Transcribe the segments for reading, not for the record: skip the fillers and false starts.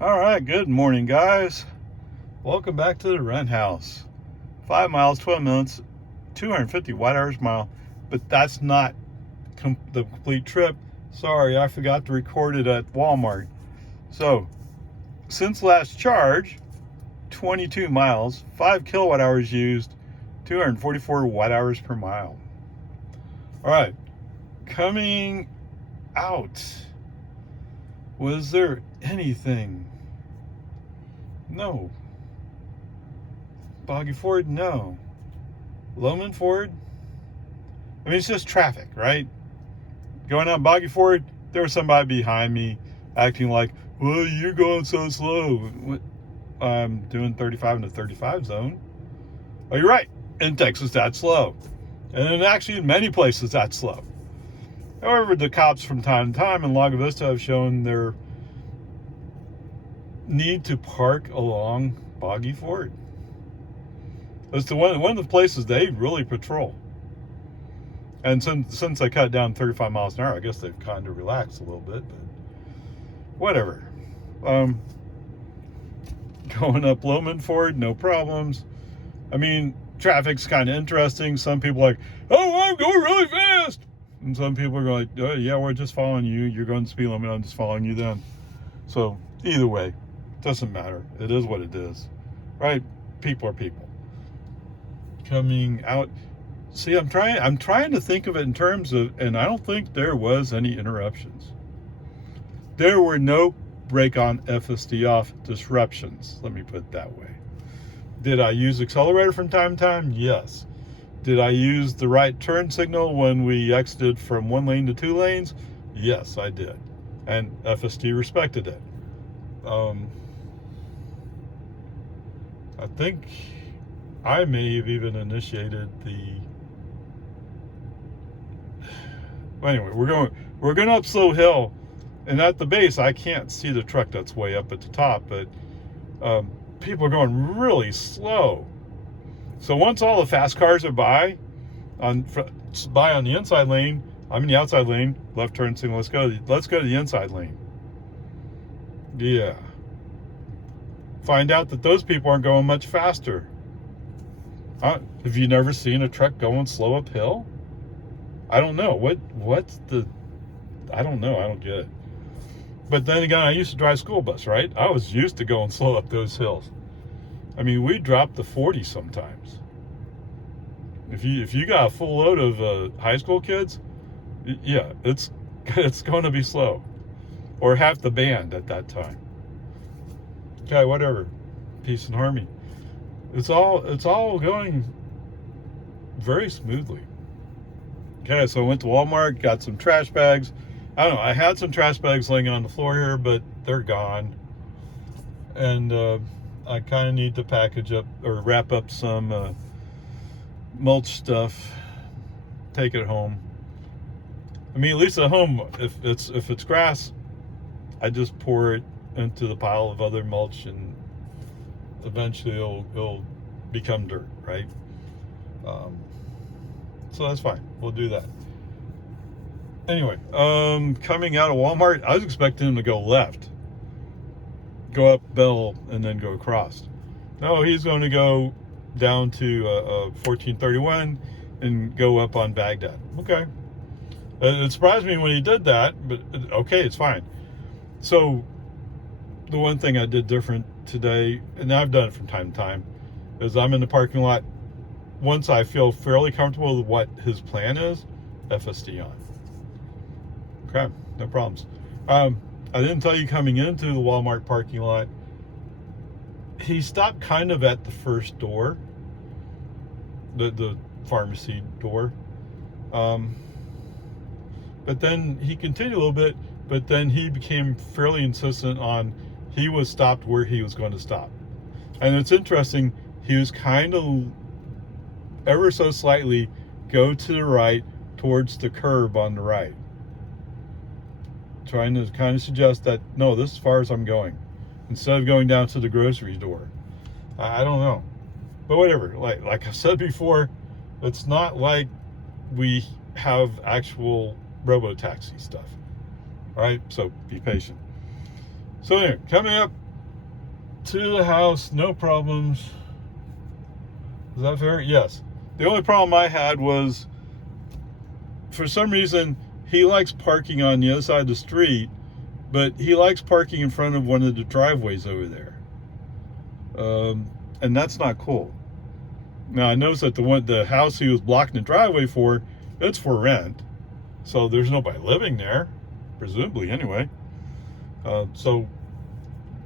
All right, good morning, guys. Welcome back to the rent house. 5 miles, 12 minutes, 250 watt hours a mile, but that's not the complete trip. Sorry, I forgot to record it at Walmart. So, since last charge, 22 miles, 5 kilowatt hours used, 244 watt hours per mile. All right, coming out. Was there anything? No. Boggy Ford? No. Lowman Ford? I mean, it's just traffic, right? Going on Boggy Ford, there was somebody behind me acting like, well, you're going so slow. I'm doing 35 in the 35 zone. Oh, you're right. In Texas, that's slow. And actually, in many places, that's slow. However, the cops from time to time in Lago Vista have shown their need to park along Boggy Ford. It's one of the places they really patrol. And since they cut down 35 miles an hour, I guess they've kind of relaxed a little bit, but whatever. Going up Lowman Ford, no problems. I mean, traffic's kind of interesting. Some people are like, oh, I'm going really fast. And some people are like, oh, yeah, we're just following you. You're going to speed limit. I'm just following you then. So either way, doesn't matter. It is what it is, right? People are people. Coming out. See, I'm trying to think of it in terms of, and I don't think there was any interruptions. There were no brake on FSD off disruptions. Let me put it that way. Did I use accelerator from time to time? Yes. Did I use the right turn signal when we exited from 1 lane to 2 lanes? Yes, I did. And FSD respected it. I think I may have even initiated the... Anyway, we're going up Slow Hill, and at the base I can't see the truck that's way up at the top, but people are going really slow. So once all the fast cars are by on the inside lane, I'm in the outside lane, left turn signal, let's go to the inside lane. Yeah. Find out that those people aren't going much faster. Have you never seen a truck going slow uphill? I don't know. I don't know. I don't get it. But then again, I used to drive school bus, right? I was used to going slow up those hills. I mean, we dropped to 40 sometimes. If you got a full load of high school kids, yeah, it's going to be slow, or half the band at that time. Okay, whatever. Peace and harmony. It's all going very smoothly. Okay, so I went to Walmart, got some trash bags. I don't know, I had some trash bags laying on the floor here, but they're gone. And I kind of need to package up or wrap up some mulch stuff, take it home. I mean, at least at home, if it's grass, I just pour it into the pile of other mulch, and eventually it'll become dirt, right? So that's fine. We'll do that. Anyway, coming out of Walmart, I was expecting him to go left, go up Bell, and then go across. No, he's going to go down to 1431 and go up on Baghdad. Okay. It surprised me when he did that, but okay, it's fine. So the one thing I did different today, and I've done it from time to time, is I'm in the parking lot. Once I feel fairly comfortable with what his plan is, FSD on. Okay, no problems. I didn't tell you coming into the Walmart parking lot, he stopped kind of at the first door, the pharmacy door. But then he continued a little bit, but then he became fairly insistent on he was stopped where he was going to stop. And it's interesting, he was kind of ever so slightly go to the right towards the curb on the right, trying to kind of suggest that no, this is as far as I'm going, instead of going down to the grocery store. I don't know, but whatever. Like I said before, it's not like we have actual robo-taxi stuff. All right, so be patient. So anyway, coming up, to the house, no problems. Is that fair? Yes. The only problem I had was, for some reason, he likes parking on the other side of the street, but he likes parking in front of one of the driveways over there. And that's not cool. Now, I noticed that the house he was blocking the driveway for, it's for rent. So there's nobody living there, presumably anyway. So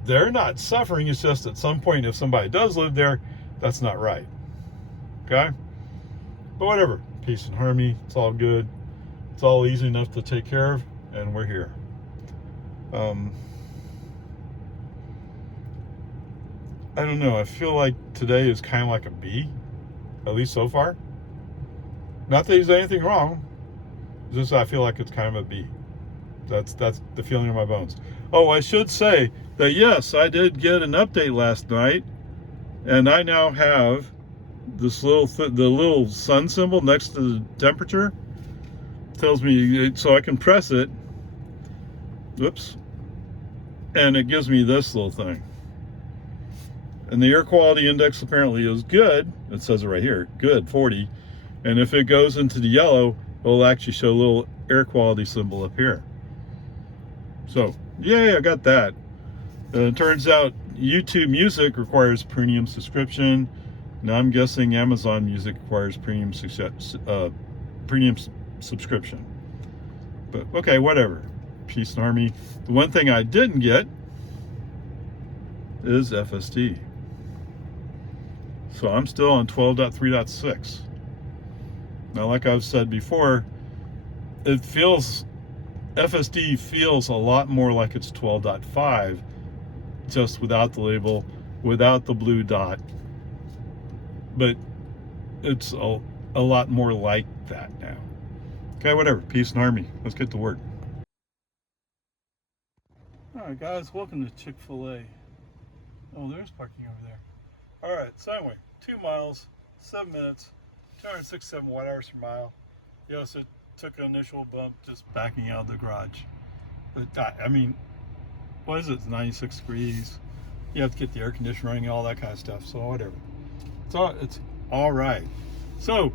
they're not suffering. It's just at some point, if somebody does live there, that's not right. Okay? But whatever. Peace and harmony. It's all good. It's all easy enough to take care of, and we're here. I don't know. I feel like today is kind of like a B, at least so far. Not that there's anything wrong. Just I feel like it's kind of a B. That's the feeling in my bones. Oh, I should say that yes, I did get an update last night, and I now have this the little sun symbol next to the temperature. Tells me, so I can press it. Whoops. And it gives me this little thing. And the air quality index apparently is good. It says it right here, good, 40. And if it goes into the yellow, it'll actually show a little air quality symbol up here. So, yay, I got that. It turns out YouTube Music requires premium subscription. Now I'm guessing Amazon Music requires premium subscription. But okay, whatever. Peace and harmony. The one thing I didn't get is FSD. So I'm still on 12.3.6. Now, like I've said before, FSD feels a lot more like it's 12.5, just without the label, without the blue dot. But it's a lot more like that now. Okay, whatever. Peace and harmony. Let's get to work. All right, guys. Welcome to Fil A. Oh, there's parking over there. All right. So anyway, 2 miles, 7 minutes, 267 watt-hours per mile. Yes, it took an initial bump just backing out of the garage. But I mean, what is it? It's 96 degrees. You have to get the air conditioner running and all that kind of stuff. So whatever. It's all right. So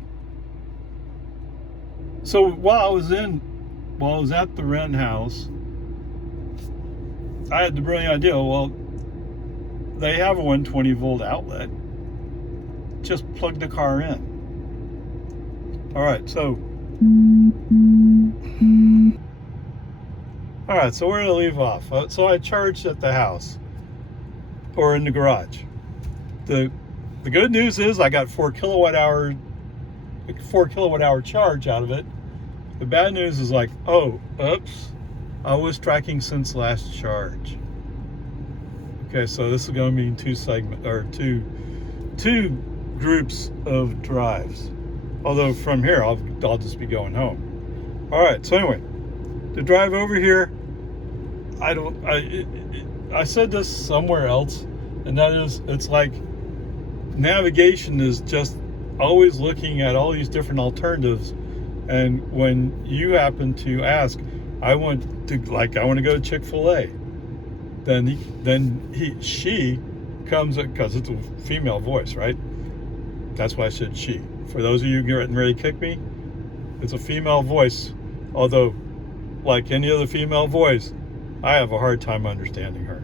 while I was at the rent house, I had the brilliant idea. Well, they have a 120 volt outlet. Just plug the car in. All right. So where to leave off? So I charged at the house or in the garage. The good news is I got 4 kilowatt hour charge out of it. The bad news is like, oh, oops, I was tracking since last charge. Okay, so this is going to mean two groups of drives. Although from here I'll just be going home. All right. So anyway, to drive over here, I said this somewhere else, and that is, it's like navigation is just always looking at all these different alternatives. And when you happen to ask, I want to go to Chick-fil-A, then she comes, because it's a female voice, right? That's why I said she. For those of you getting ready to kick me, it's a female voice. Although, like any other female voice, I have a hard time understanding her.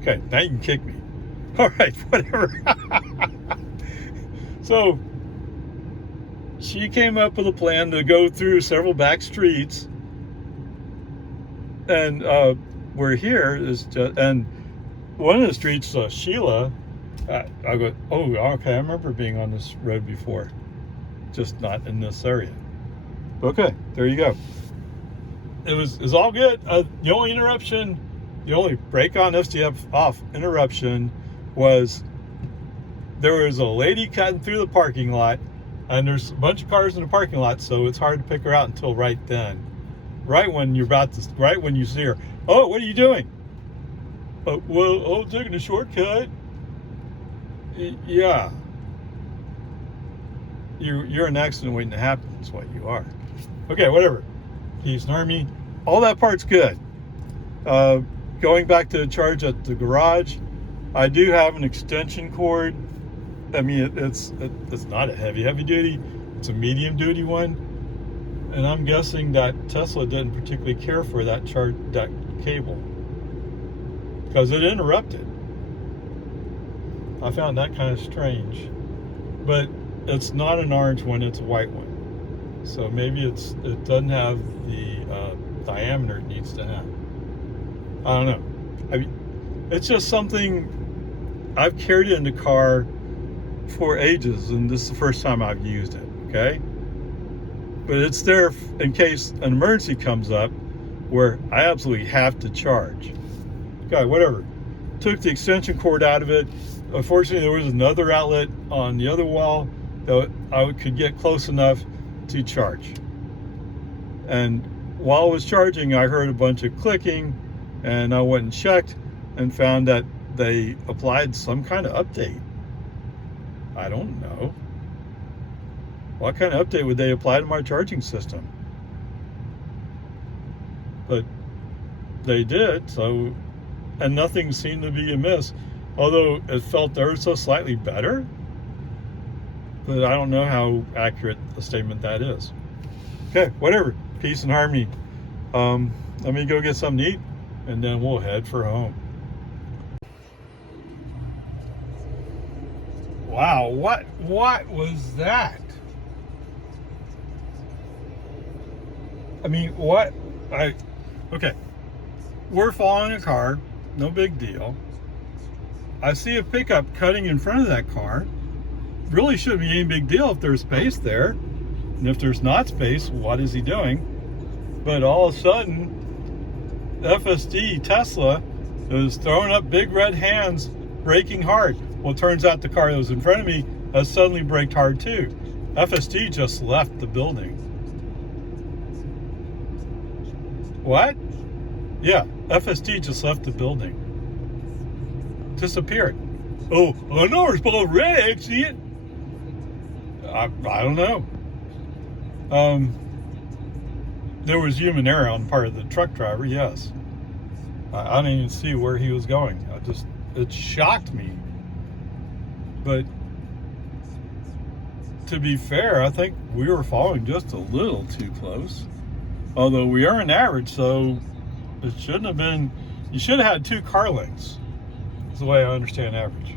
Okay, now you can kick me. All right, whatever. So she came up with a plan to go through several back streets, and we're here is just, and one of the streets, Sheila. I go, oh, okay, I remember being on this road before, just not in this area. Okay, there you go. It was all good. The only break on FSD off interruption was there was a lady cutting through the parking lot, and there's a bunch of cars in the parking lot, so it's hard to pick her out until right then. Right when you see her. Oh, what are you doing? Well, I'm taking a shortcut. Yeah. You're an accident waiting to happen, is what you are. Okay, whatever. Peace and harmony. All that part's good. Going back to the charge at the garage, I do have an extension cord. I mean, it's not a heavy duty. It's a medium duty one, and I'm guessing that Tesla didn't particularly care for that cable because it interrupted. I found that kind of strange, but it's not an orange one; it's a white one. So maybe it doesn't have the diameter it needs to have. I don't know. I mean, it's just something. I've carried it in the car for ages, and this is the first time I've used it, okay? But it's there in case an emergency comes up where I absolutely have to charge. Okay, whatever. Took the extension cord out of it. Unfortunately, there was another outlet on the other wall that I could get close enough to charge. And while I was charging, I heard a bunch of clicking, and I went and checked and found that they applied some kind of update. I don't know. What kind of update would they apply to my charging system? But they did, so, and nothing seemed to be amiss, although it felt ever so slightly better. But I don't know how accurate a statement that is. Okay, whatever. Peace and harmony. Let me go get something to eat, and then we'll head for home. Wow, what was that? I mean, okay, we're following a car, no big deal. I see a pickup cutting in front of that car. Really shouldn't be any big deal if there's space there. And if there's not space, what is he doing? But all of a sudden, FSD Tesla is throwing up big red hands, braking hard. Well, it turns out the car that was in front of me has suddenly braked hard too. FSD just left the building. What? Yeah, FSD just left the building. Disappeared. Oh, unresponsible red, see it? I don't know. There was human error on the part of the truck driver, yes. I didn't even see where he was going. It shocked me. But to be fair, I think we were following just a little too close. Although we are an average, so it shouldn't have been. You should have had 2 car lengths. That's the way I understand average.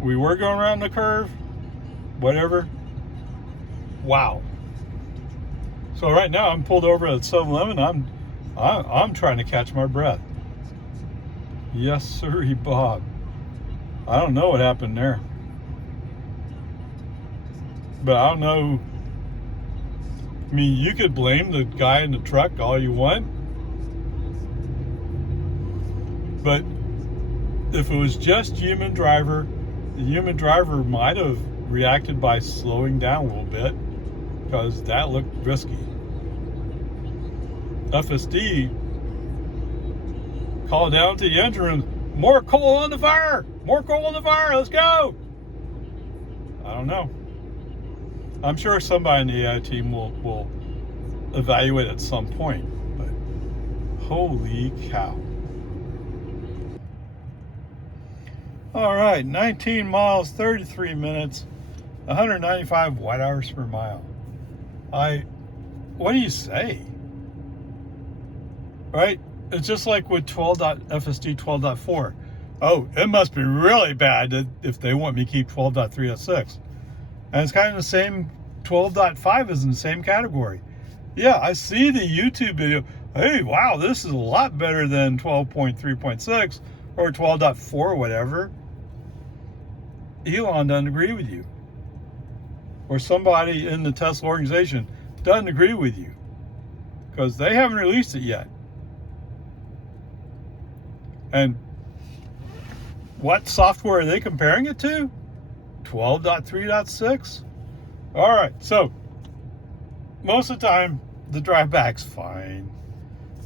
We were going around the curve, whatever. Wow. So right now I'm pulled over at 7-Eleven. I'm trying to catch my breath. Yes, sirree, Bob. I don't know what happened there. But I don't know. I mean, you could blame the guy in the truck all you want. But if it was just human driver, the human driver might have reacted by slowing down a little bit because that looked risky. FSD called down to the engine room, more coal on the fire! More coal on the fire, let's go! I don't know. I'm sure somebody in the AI team will evaluate at some point, but holy cow. All right, 19 miles, 33 minutes, 195 watt hours per mile. What do you say? Right? It's just like with FSD 12.4. Oh, it must be really bad if they want me to keep 12.306. And it's kind of the same, 12.5 is in the same category. Yeah, I see the YouTube video. Hey, wow, this is a lot better than 12.3.6 or 12.4 or whatever. Elon doesn't agree with you. Or somebody in the Tesla organization doesn't agree with you. Because they haven't released it yet. And what software are they comparing it to? 12.3.6? All right, so most of the time, the drive back's fine.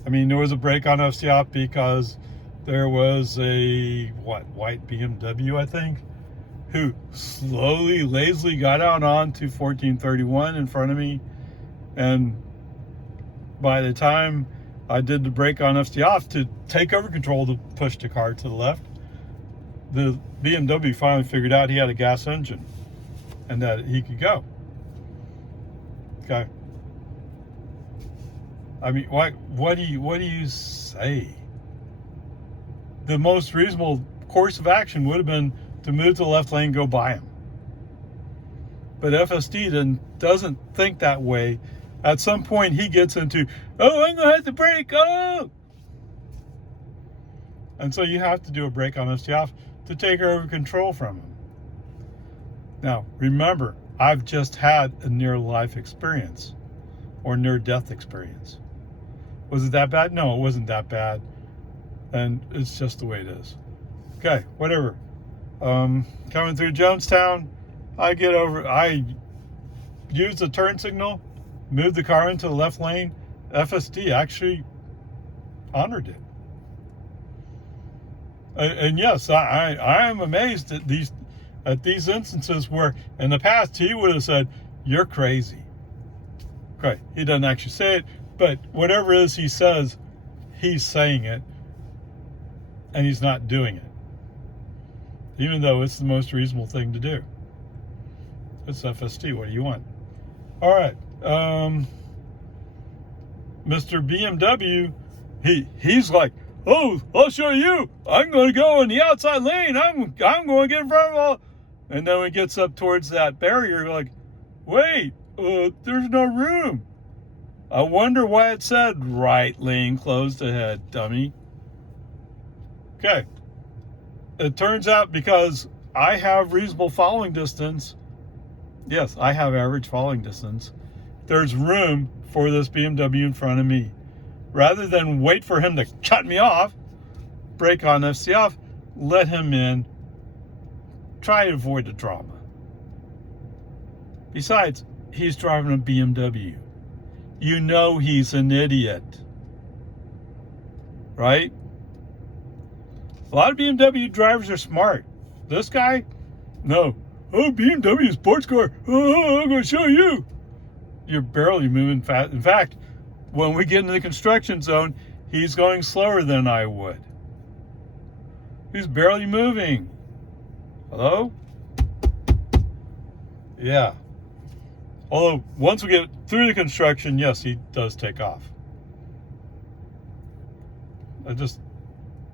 I mean, there was a break on FCOP because there was a, white BMW, I think, who slowly, lazily got out onto 1431 in front of me. And by the time I did the brake on FSD off to take over control to push the car to the left. The BMW finally figured out he had a gas engine and that he could go. Okay. I mean, what do you say? The most reasonable course of action would have been to move to the left lane, go by him. But FSD doesn't think that way. At some point, he gets into, oh, I'm gonna have to brake, oh! And so you have to do a brake on FSD off to take over control from him. Now, remember, I've just had a near-life experience or near-death experience. Was it that bad? No, it wasn't that bad. And it's just the way it is. Okay, whatever. Coming through Jonestown, I use the turn signal, move the car into the left lane. FSD actually honored it. And yes, I am amazed at these instances where in the past he would have said, you're crazy. Okay, he doesn't actually say it, but whatever it is he says, he's saying it, and he's not doing it. Even though it's the most reasonable thing to do. It's FSD, what do you want? All right, Mr. BMW, he's like, oh, I'll show you. I'm going to go in the outside lane. I'm going to get in front of all. And then when he gets up towards that barrier, you're like, wait, there's no room. I wonder why it said right lane closed ahead, dummy. Okay. It turns out because I have reasonable following distance. Yes, I have average following distance. There's room for this BMW in front of me. Rather than wait for him to cut me off, brake on FSD off, let him in, try to avoid the drama. Besides, he's driving a BMW. You know he's an idiot. Right? A lot of BMW drivers are smart. This guy, no. Oh, BMW sports car. Oh, I'm going to show you. You're barely moving fast. In fact, when we get into the construction zone, he's going slower than I would. He's barely moving. Hello? Yeah. Although, once we get through the construction, yes, he does take off.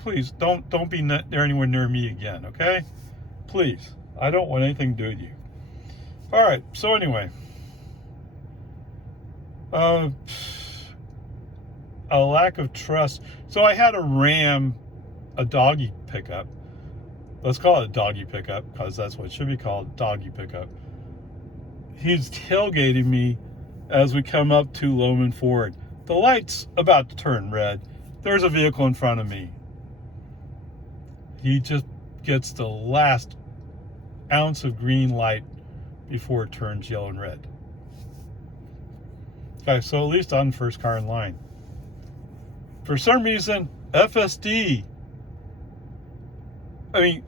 Please, don't be there anywhere near me again, okay? Please. I don't want anything to do with you. All right, so anyway. A lack of trust. So I had a doggy pickup. Let's call it a doggy pickup because that's what it should be called, doggy pickup. He's tailgating me as we come up to Loman Ford. The light's about to turn red. There's a vehicle in front of me. He just gets the last ounce of green light before it turns yellow and red. Okay, so at least I'm the first car in line. For some reason, FSD, I mean,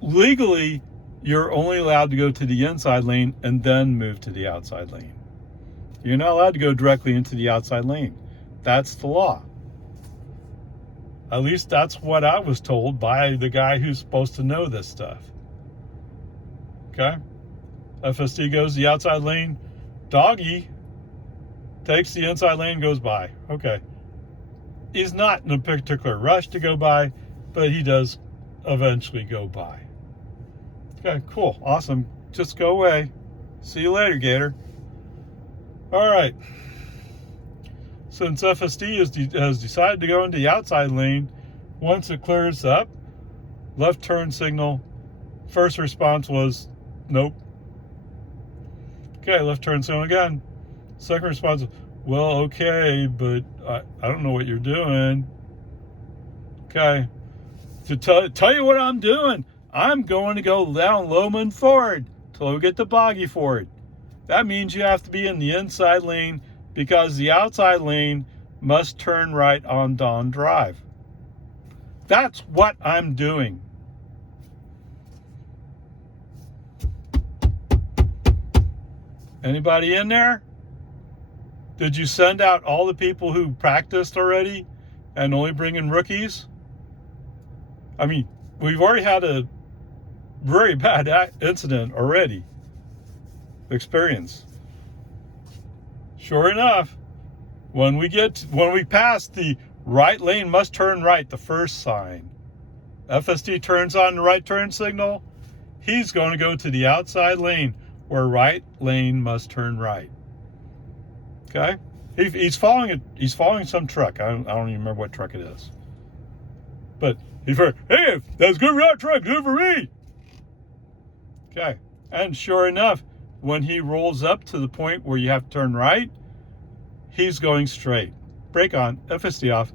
legally, you're only allowed to go to the inside lane and then move to the outside lane. You're not allowed to go directly into the outside lane. That's the law. At least that's what I was told by the guy who's supposed to know this stuff. Okay? FSD goes to the outside lane. Doggy takes the inside lane, goes by. Okay. He's not in a particular rush to go by, but he does eventually go by. Okay, cool. Awesome. Just go away. See you later, Gator. All right. Since FSD has decided to go into the outside lane, once it clears up, left turn signal, first response was, nope. Okay, left turn signal again. Second response, well, okay, but I don't know what you're doing. Okay. To tell you what I'm doing, I'm going to go down Loman Ford till we get to Boggy Ford. That means you have to be in the inside lane because the outside lane must turn right on Dawn Drive. That's what I'm doing. Anybody in there? Did you send out all the people who practiced already and only bring in rookies? I mean, we've already had a very bad incident already. Experience. Sure enough, when we pass the right lane must turn right, the first sign, FSD turns on the right turn signal, he's going to go to the outside lane where right lane must turn right. Okay? He's following some truck. I don't even remember what truck it is. But he's heard, hey, that's good route truck, good for me. Okay. And sure enough, when he rolls up to the point where you have to turn right, he's going straight. Brake on, FSD off,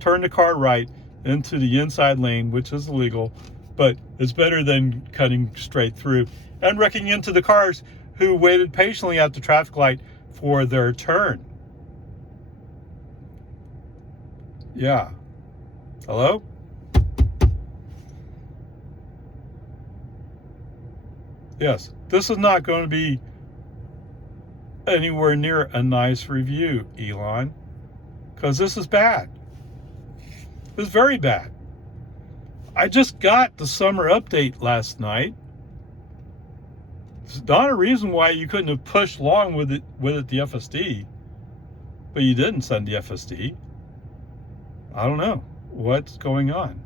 turn the car right into the inside lane, which is illegal, but it's better than cutting straight through and wrecking into the cars who waited patiently at the traffic light for their turn. Yeah. Hello? Yes, this is not going to be anywhere near a nice review, Elon, because this is bad. This is very bad. I just got the summer update last night. It's not a reason why you couldn't have pushed along with it the FSD, but you didn't send the FSD. I don't know what's going on.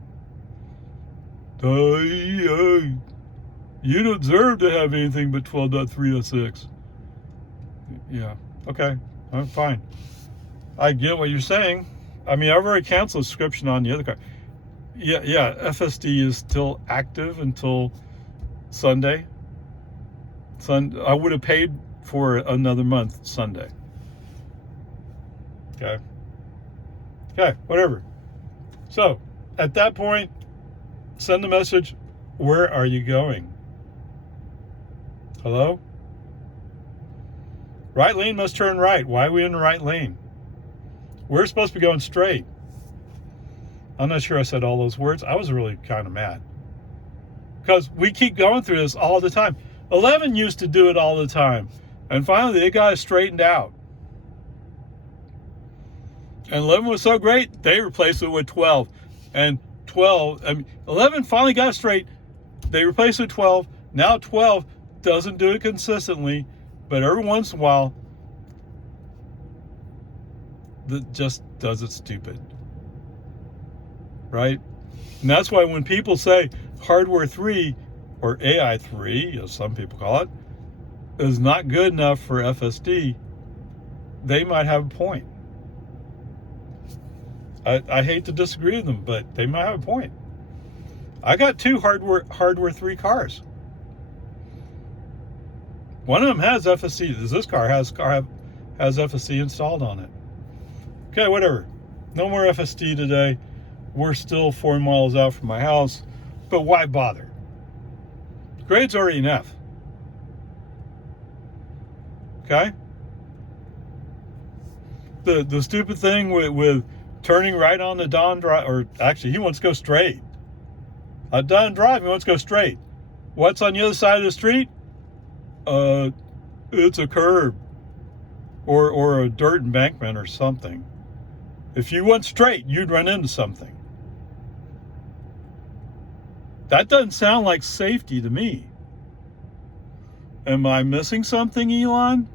You don't deserve to have anything but 12.306. Yeah, okay, I'm fine. I get what you're saying. I mean, I've already canceled subscription on the other car. Yeah, FSD is still active until Sunday. I would have paid for another month Sunday. Okay, whatever. So, at that point, send the message, where are you going? Hello? Right lane must turn right. Why are we in the right lane? We're supposed to be going straight. I'm not sure I said all those words. I was really kind of mad. Because we keep going through this all the time. 11 used to do it all the time. And finally, they got it straightened out. And 11 was so great, they replaced it with 12. And 11 finally got it straight. They replaced it with 12. Now 12 doesn't do it consistently, but every once in a while, that just does it stupid. Right? And that's why when people say hardware 3 or AI 3, as some people call it, is not good enough for FSD, they might have a point. I hate to disagree with them, but they might have a point. I got 2 hardware 3 cars. One of them has FSD. This car has FSD installed on it. Okay, whatever. No more FSD today. We're still 4 miles out from my house, but why bother? Grade's already an F. Okay? The stupid thing with turning right on the Don Drive, or actually he wants to go straight. Don Drive, he wants to go straight. What's on the other side of the street? It's a curb or a dirt embankment or something. If you went straight, you'd run into something. That doesn't sound like safety to me. Am I missing something, Elon?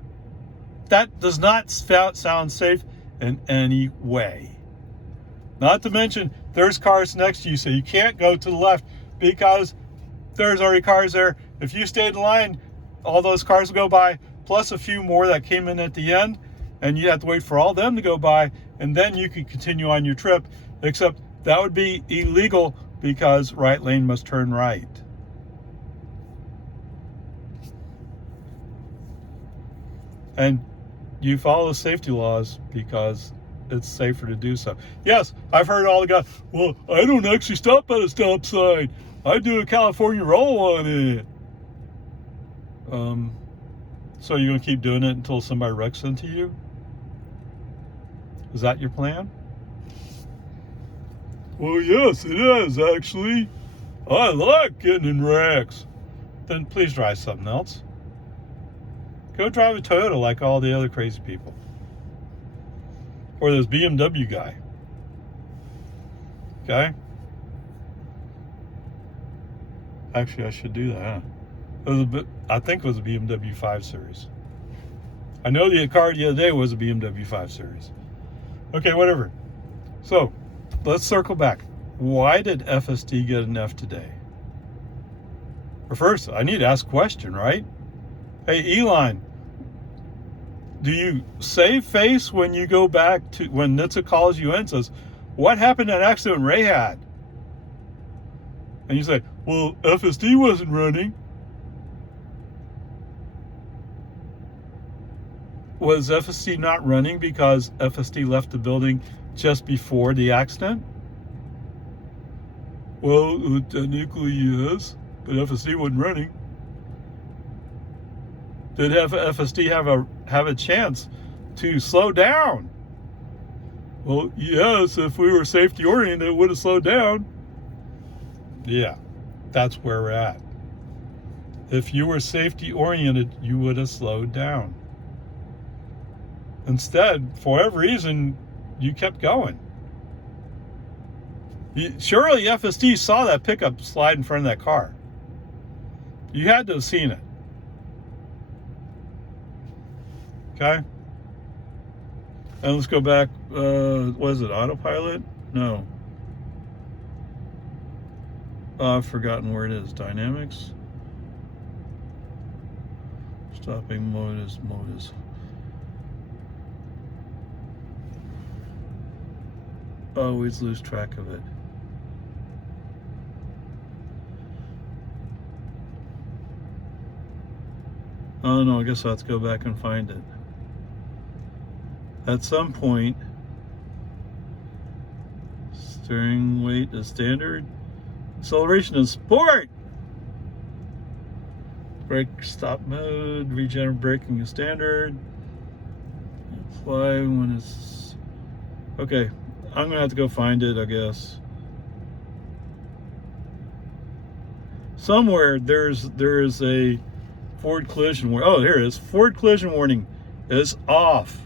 That does not sound safe in any way. Not to mention, there's cars next to you, so you can't go to the left because there's already cars there. If you stay in the line, all those cars will go by, plus a few more that came in at the end, and you have to wait for all them to go by, and then you can continue on your trip, except that would be illegal because right lane must turn right. And you follow the safety laws because it's safer to do so. Yes, I've heard all the guys, well, I don't actually stop at a stop sign. I do a California roll on it. So you're going to keep doing it until somebody wrecks into you? Is that your plan? Well, yes, it is, actually. I like getting in wrecks. Then please drive something else. Go drive a Toyota like all the other crazy people. or this BMW guy. Okay? Actually, I should do that, huh? It was I think it was a BMW 5 Series. I know the car the other day was a BMW 5 Series. Okay, whatever. So, let's circle back. Why did FSD get an F today? Or first, I need to ask a question, right? Hey, Elon, do you save face when you go back to when NHTSA calls you in and says, what happened in that accident Ray had? And you say, well, FSD wasn't running. Was FSD not running because FSD left the building just before the accident? Well, technically yes, but FSD wasn't running. Did FSD have a chance to slow down? Well, yes, if we were safety oriented, it would have slowed down. Yeah, that's where we're at. If you were safety oriented, you would have slowed down. Instead, for whatever reason, you kept going. Surely FSD saw that pickup slide in front of that car. You had to have seen it. Okay? And let's go back. Was it autopilot? No. I've forgotten where it is. Dynamics. Stopping modus. Always lose track of it. Oh no, I guess I'll have to go back and find it. At some point, steering weight is standard. Acceleration is sport. Brake stop mode, regenerative braking is standard. Fly when it's okay. I'm gonna have to go find it, I guess. Somewhere there is a forward collision warning. Oh, here it is. Forward collision warning is off.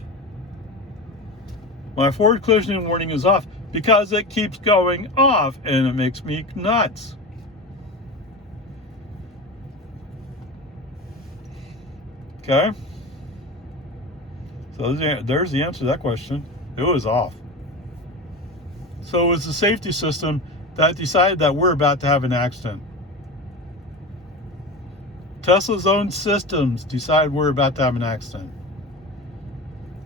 My forward collision warning is off because it keeps going off and it makes me nuts. Okay. So there's the answer to that question. It was off. So it was the safety system that decided that we're about to have an accident. Tesla's own systems decide we're about to have an accident.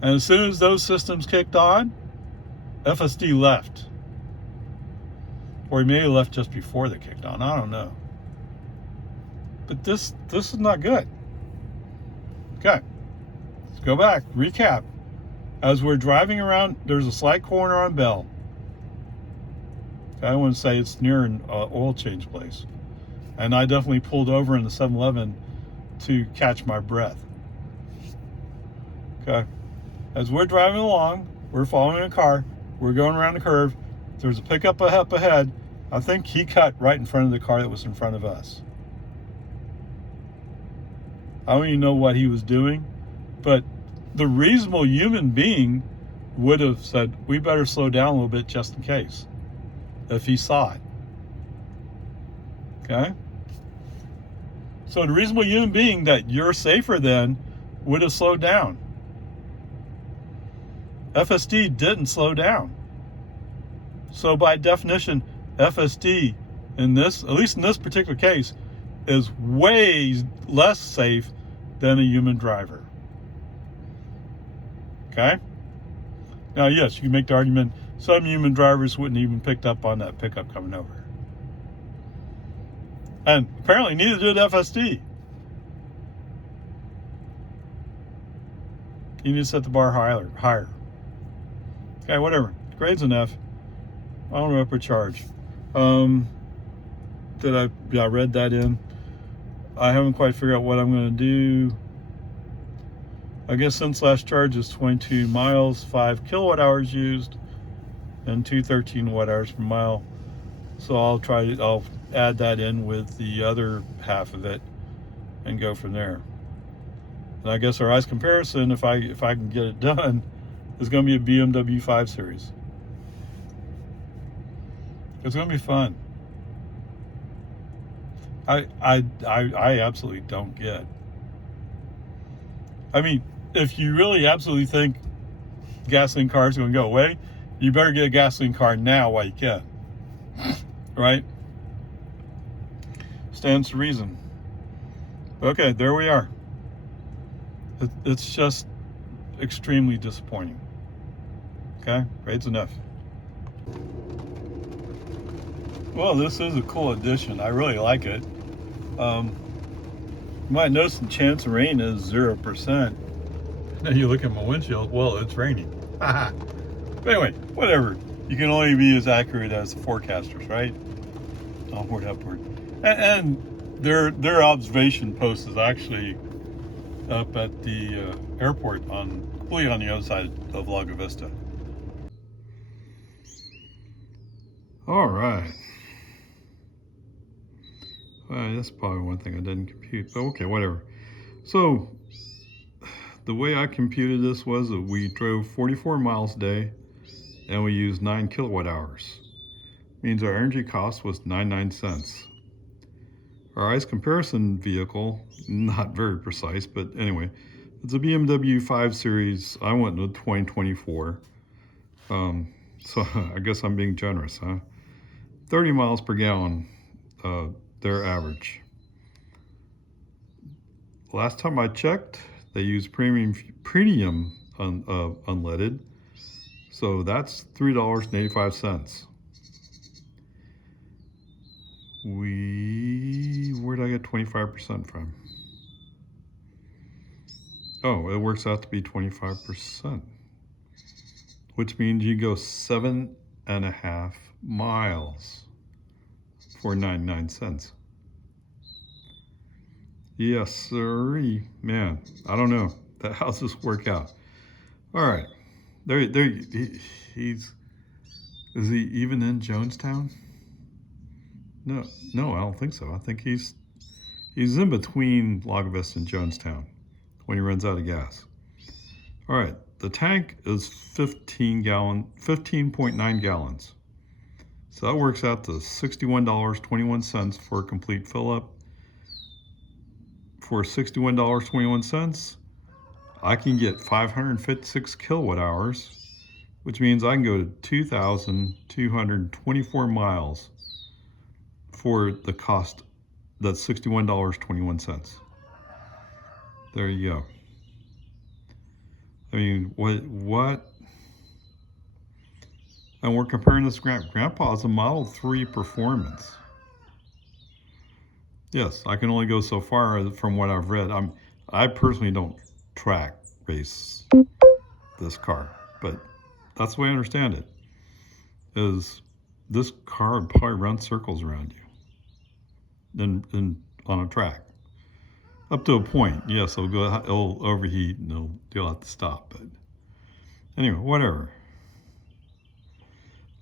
And as soon as those systems kicked on, FSD left. Or he may have left just before they kicked on. I don't know. But this is not good. Okay. Let's go back. Recap. As we're driving around, there's a slight corner on Bell. I want to say it's near an oil change place. And I definitely pulled over in the 7-Eleven to catch my breath. Okay. As we're driving along, we're following a car. We're going around the curve. There's a pickup up ahead. I think he cut right in front of the car that was in front of us. I don't even know what he was doing, but the reasonable human being would have said, we better slow down a little bit just in case, if he saw it. Okay? So the reasonable human being that you're safer than would have slowed down. FSD didn't slow down. So by definition, FSD in this, at least in this particular case, is way less safe than a human driver. Okay? Now, yes, you can make the argument some human drivers wouldn't even picked up on that pickup coming over. And apparently neither did FSD. You need to set the bar higher. Okay, whatever. Grade's an F. I don't know if we're charged. I read that in. I haven't quite figured out what I'm going to do. I guess since last charge is 22 miles, 5 kilowatt hours used, and 213 watt hours per mile. So I'll add that in with the other half of it and go from there. And I guess our ice comparison, if I can get it done, is going to be a BMW 5 Series. It's going to be fun. I absolutely don't get. I mean, if you really absolutely think gasoline cars are going to go away, you better get a gasoline car now while you can. Right? Stands to reason. Okay, there we are. It's just extremely disappointing. Okay, rate's enough. Well, this is a cool addition. I really like it. You might notice the chance of rain is 0%. Now you look at my windshield, well, it's raining. But anyway, whatever. You can only be as accurate as the forecasters, right? Onward, upward. And their observation post is actually up at the airport completely on the other side of Lago Vista. All right. That's probably one thing I didn't compute, but okay, whatever. So the way I computed this was that we drove 44 miles a day and we used 9 kilowatt hours. Means our energy cost was 99 cents. Our ICE comparison vehicle, not very precise, but anyway, it's a BMW 5 Series. I went to 2024. So I guess I'm being generous, huh? 30 miles per gallon, their average. Last time I checked, they use premium unleaded. So that's $3.85. Where did I get 25% from? Oh, it works out to be 25%, which means you go 7.5 miles for 99 cents. Yes, sirree. Man, I don't know. How's this work out? All right. Is he even in Jonestown? No, I don't think so. I think he's in between Lago Vista and Jonestown when he runs out of gas. All right, the tank is 15.9 gallons. So that works out to $61.21 for a complete fill up. For $61.21, I can get 556 kilowatt hours, which means I can go to 2,224 miles for the cost. That's $61.21. There you go. I mean, what? And we're comparing this to Grandpa's a Model 3 Performance. Yes, I can only go so far from what I've read. I personally don't track race this car, but that's the way I understand it. Is this car would probably run circles around you, and on a track. Up to a point, yes, it'll overheat and you'll have to stop. But anyway, whatever.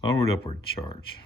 Onward, upward, charge.